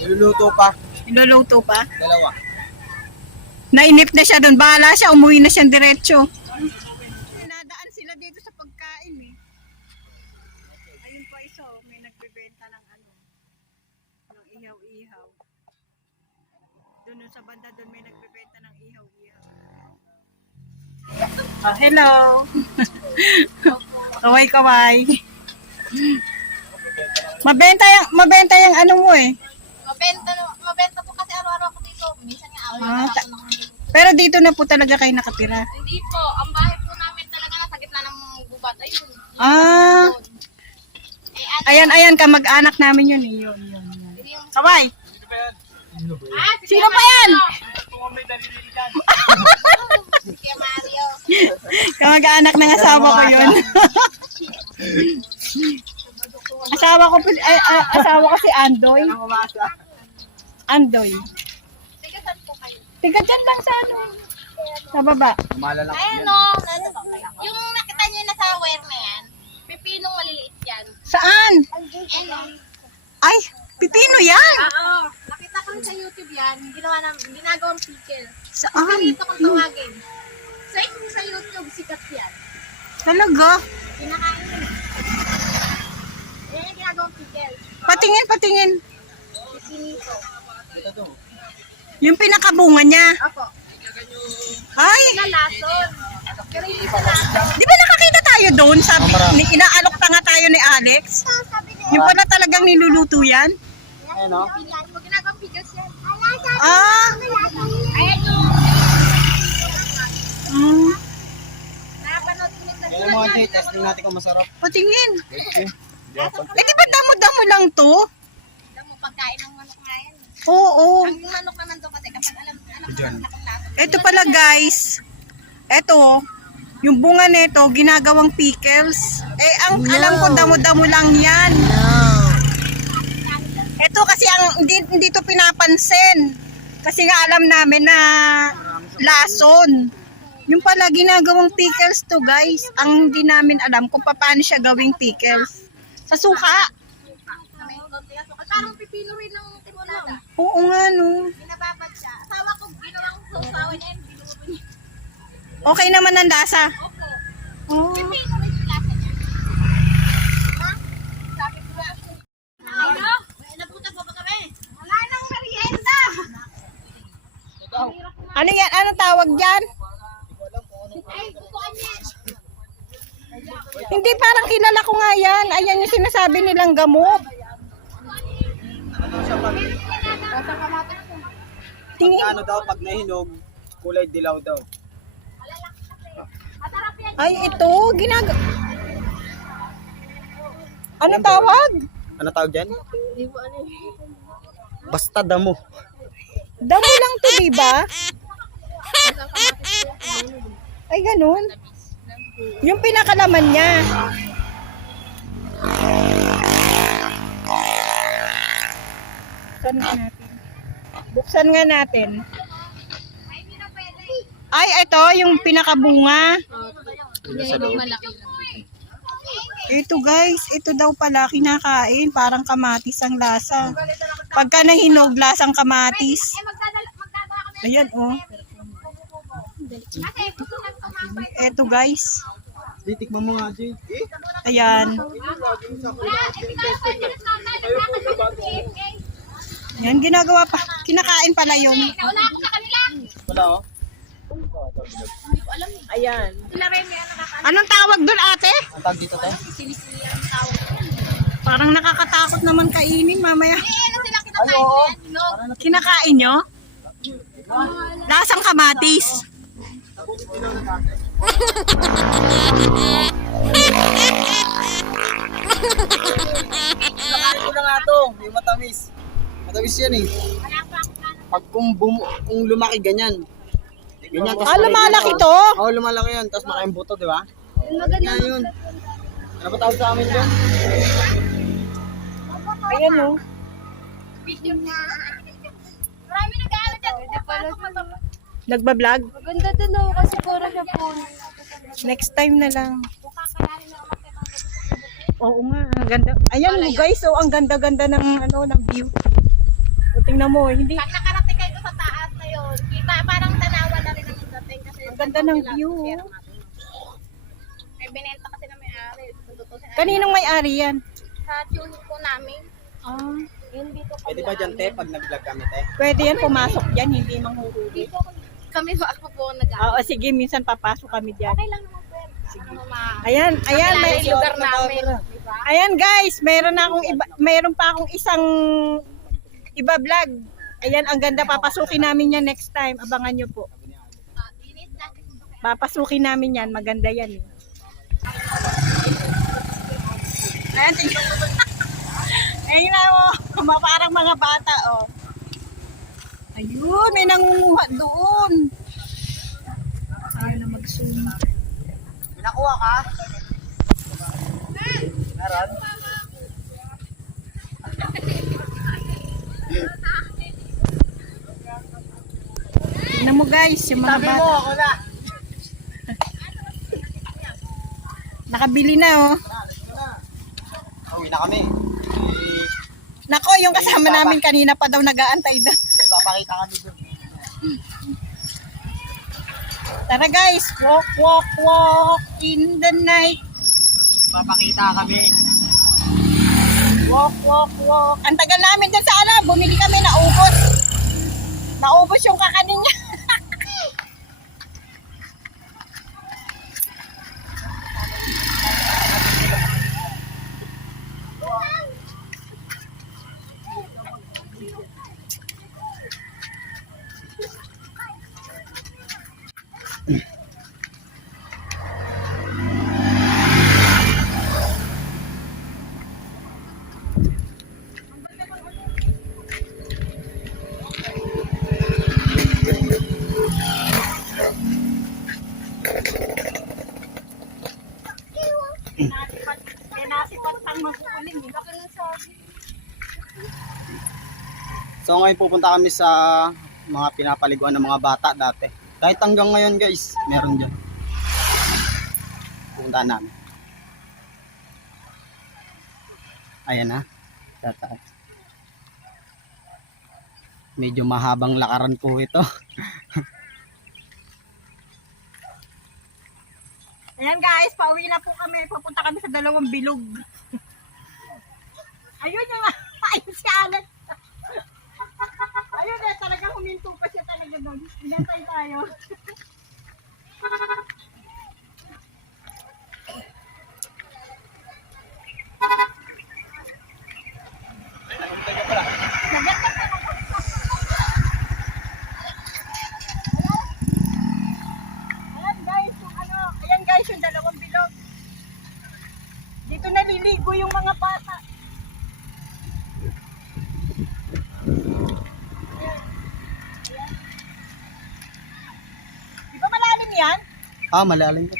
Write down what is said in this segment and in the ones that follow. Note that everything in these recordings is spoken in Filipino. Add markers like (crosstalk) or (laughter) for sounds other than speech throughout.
Luluto pa. Niluluto pa. Dalawa. Nainip na siya doon. Bahala siya. Umuwi na siyang diretso. Nadaan sila dito sa pagkain eh. Ayun pa iso. May nagbebenta ng ano. Ng ihaw-ihaw. Doon sa banda doon may nagbebenta ng ihaw-ihaw. (laughs) Ah, hello. (laughs) Kaway-kaway. Mabenta yung, mabenta yung ano mo eh. Mabenta, mabenta po kasi araw-araw ako dito. Minsan nga araw Ah, ako ng Pero dito na po talaga kayo nakatira. Hindi po, ang bahay po namin talaga nasa gitna ng gubat. Ayun. Ah, Eh, ano, ayan, ayan, kamag-anak namin yun eh. Yun, yun, yun. yung... Kaway, Ah, si sino pa yan? (laughs) Si Kuya Mario. Kamag-anak ng asawa ko yun. (laughs) asawa ko po, ay, ay, asawa ko si Andoy. Andoy. Saan po kayo? Tiga dyan lang sa ano. Sa baba. Malalaki Ayan o. Yung nakita niyo na sa wire na yan, pipinong maliliit yan. Saan? Ayan o. Ay, pipino yan. Oo. Nakita ko sa YouTube yan, ginawa na, ginagawang pickle. Saan? Pinito kong tawagin. Mo sa YouTube, sikat yan. Talaga? Kinakain ko. Yan yung ginagawang pickle. Patingin, patingin. Pinito. Yung pinakabunga niya. Opo. Ay, Nalason. Di ba nakakita tayo doon? Sabi, ni, inaalok pa nga tayo ni Alex. Yung pala talagang niluluto yan. Ayan o. Ginagawang pickles yan. Ah, Ayan yung mm, napanood ko nito. Yan ang mga Jay, testing natin kung masarap. patingin. Eh, di ba damo-damo lang to? Alam mo, pagkain ng. Oo. Ang manok naman to kasi kapag alam, alam mo Diyan. Ito pala guys. Ito, yung bunga nito, ginagawang pickles. Eh, ang alam ko, damo-damo lang yan. Ito kasi ang hindi, hindi to pinapansin. Kasi nga alam namin na lason. Yung pala ginagawang pickles to guys. Ang hindi namin alam kung paano siya gawing pickles. Sa suka. Konti asukal. Parang pipino rin ng timolada. Oo nga no. Binababad siya. Asawa ko, ginawang sausawan niya. Binubo niya. Okay naman ang lasa. Opo. Oh. Pipino rin yung lasa niya. Ha? Sabi ko ba? Ano? May nabutan pa ba kami? Wala nang merienda. Ano yan? Anong tawag dyan? Ay, niya. Hindi parang kilala ko nga yan. Ayan yung sinasabi nilang gamot. Tingin. Ano daw, pag nahinog, kulay dilaw daw. Ay, ito. Ginag... Ano tawag? Ano tawag dyan? Hindi mo ano Basta damo. Damo lang to, di ba? Ay, ganun. Yung pinakalaman niya. Nga natin. Buksan nga natin. Ay, ito, yung pinakabunga. Yan yung malaki. Ito guys, ito daw pala kinakain. Parang kamatis ang lasa. Pagka nahinog, lasang kamatis. Eh. Ayan oh. Ito guys. Titikman mo nga, Jay. Eh? Ayan. Yan, ginagawa pa. Kinakain pala yun. Nauna ako sa kanila. Wala oh. Hindi ko alam eh. Ayan. Ano Anong tawag doon ate? Ang tawag dito, te? Sinisili ang tawag. Parang nakakatakot naman kainin mamaya. Ano kinakain ko yan? Hinog. Kinakain nyo? Lasang kamatis. Nakain ko na nga to. May matamis. Matamis yan eh. Pag kung, bum kung lumaki ganyan. Ganyan. tas Ah, lumalaki to? Oo, oh, lumalaki yan. Tapos maraming buto, di ba? Maganda yun. Ano ba tawag sa amin yun? Ayan oh. Marami nag-aaral dyan. Nagbablog? Maganda din ako kasi puro siya po. Next time na lang. Oo nga, ang ganda. Ayan mo guys, oh, ang ganda-ganda ng ano ng view. Tingnan mo, hindi. Pag nakarating kayo sa taas na yun, kita, parang tanawa na rin ang dating kasi Ang ganda ng view. May binenta kasi na may-ari. Kaninong may-ari yan? Sa tune po namin. Ah, Yun dito kami. Pwede ba dyan, te, pag nag-vlog kami, te? pwede yan pumasok dyan, hindi manghuhuli. Dito kami po ako po nag Oo, sige, minsan papasok kami dyan. Okay lang naman. Ano ma... Ayan, ayan, Kilala may, lugar namin. Ayan guys, meron na akong iba, meron pa akong isang iba vlog. Ayan, ang ganda, papasukin namin yan next time. Abangan nyo po. Papasukin namin yan, maganda yan. eh. Ayan, tingnan mo. (laughs) Mga parang mga bata, oh. Ayun, may nangunguha doon. Ayaw na mag-zoom. Pinakuha ka? Meron? Tingnan mo guys, yung mga bata. mo, ako na. Nakabili na, oh. Uwi na kami. Eh, Nako, yung kasama namin kanina pa daw nag-aantay na. May papakita kami doon. Tara guys, walk, walk, walk in the night. Papakita kami. Walk, walk, walk. Ang tagal namin dyan sa ala, bumili kami, naubos. Naubos yung kakanin niya. Kaya nasipat pang mag-uling. So ngayon pupunta kami sa mga pinapaliguan ng mga bata dati. Kahit hanggang ngayon guys, meron dyan. Pupuntahan namin. Ayan na. Tataas. Medyo mahabang lakaran po ito. (laughs) Ayan guys, pauwi na po kami. Pupunta kami sa dalawang bilog. (laughs) Ayun yung ayun si Alan. Bilog. Dito naliligo yung mga bata. Ayan. Ayan. Di ba malalim yan? Ah, malalim to.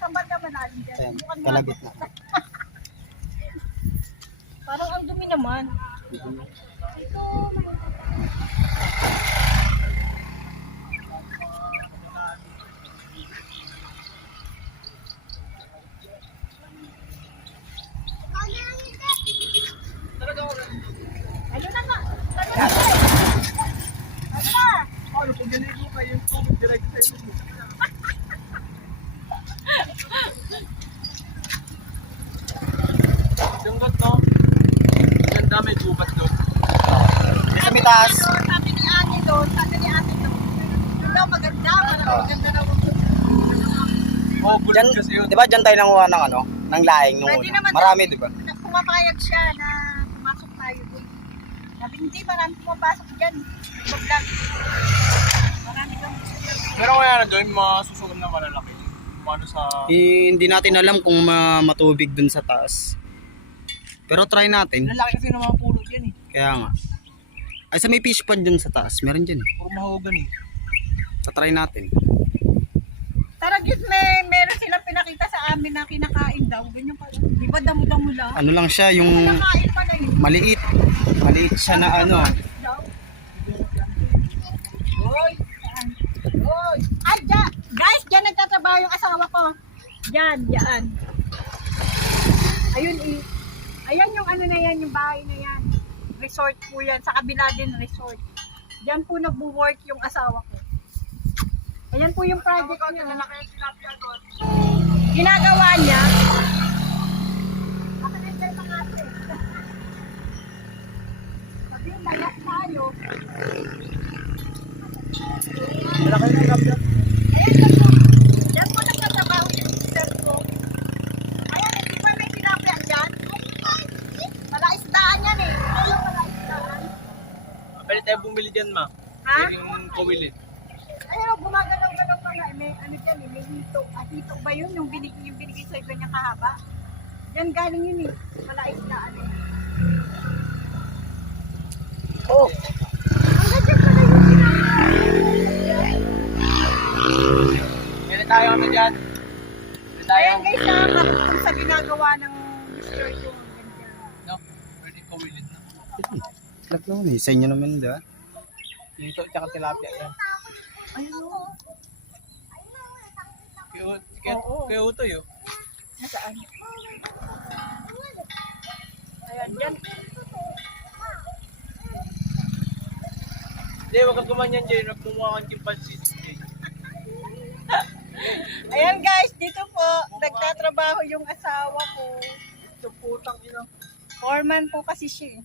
Saan ba malalim dyan? Ayan, Mukhang kalagit na. (laughs) Parang ang dumi naman. Ano na nga? Ano na? Ano na? Junggot, no? Ganda, may gubat doon. Sa may taas. Ano, sabi ni ate doon, sabi ni ate doon. Daw maganda, parang maganda daw. Oh, kasi yun. di ba dyan tayo nanguha ng ano? Ng laing nung Pwede una. naman Marami, di ba? Pumapayag siya na pumasok tayo doon. Sabi hindi, marami pumapasok dyan. Vlog. Marami kang Pero kaya na doon, mga susunod na malalaki. Paano sa... Eh, hindi natin alam kung ma- matubig dun sa taas. Pero try natin. Lalaki kasi ng mga pulo dyan eh. Kaya nga. Ay, sa may fish pond dyan sa taas. Meron dyan. eh. Puro mahogan eh. Sa try natin. Tara, git, may meron silang pinakita sa amin na kinakain daw. Ganyan pa. Di ba damo-damo lang? Ano lang siya, yung Kinakain pala yun. maliit. Maliit siya na ano. daw. Hoy! Hoy! Ay, dyan! Guys, dyan nagtatrabaho yung asawa ko. Dyan, dyan. Ayun, eh. Ayan yung ano na yan, yung bahay na yan. Resort po yan. Sa kabila din resort. Diyan po nagbo-work yung asawa ko. Ayan po yung project niya. Ginagawa niya. Nakakita pa nga siya. Sabi yung layak tayo. Ayan po. Diyan po nagtatrabaho yung sister ko. Ayan, hindi ba may tilapia dyan? Malaisdaan yan eh. Ano malaisdaan? Pwede tayo bumili dyan, ma. Ha? Yung kuwilit. Ayun, gumagalaw-galaw pa nga. May ano dyan eh, may hito. Ah, hito ba yun? Yung binigay, yung binigay sa iba niya kahaba? Diyan galing yun eh. Malaisdaan eh. Oh. Hanggang dyan pala yung ginagawa. Pwede tayo ano dyan. Pwede tayo, Ayan guys, nakakatulong sa ginagawa ng Mr. Yung ganyan. no? Pwede kuwilit na. Lag naman eh. Sa inyo naman, di ba? Dito, tsaka tilapia yan. Ayun o. Kaya, kaya, Oo. kaya utoy, oh. Nasaan? Ayan, dyan. Hindi, wag kang gumanyan dyan. Huwag kumuha kang chimpanzee. (laughs) Ayan guys, dito po, nagtatrabaho yung asawa ko. Ito putang ina. Foreman po kasi siya eh.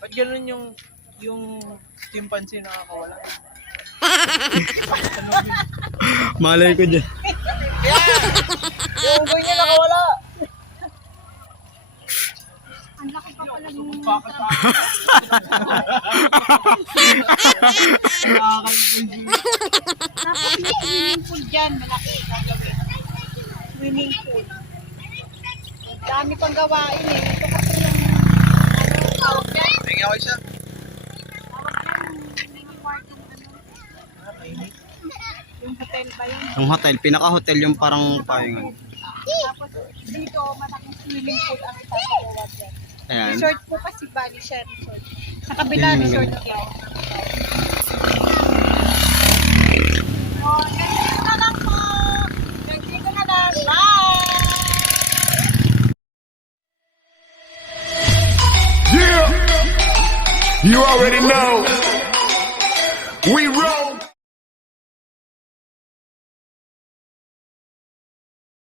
Ba't ganun yung yung chimpanzee nakakawala? (laughs) Malay ko dyan. Yung unggoy niya nakawala! Ang laki pa pala may swimming pool dyan, malaki. Swimming pool. Dami pang gawain eh. Ito kasi yung ano, tawag dyan. Tingin ako isa. Tawag dyan, mini mart yung Yung hotel ba yun? Yung hotel, pinaka-hotel yung parang pahingan. Tapos dito, malaking swimming pool ang ipapagawa dyan. Ayan. Resort po kasi Bali siya resort. Sa kabila Hmm. resort yan. Oh, ganito na lang po. Ganito na lang. Bye! Yeah. You already know. We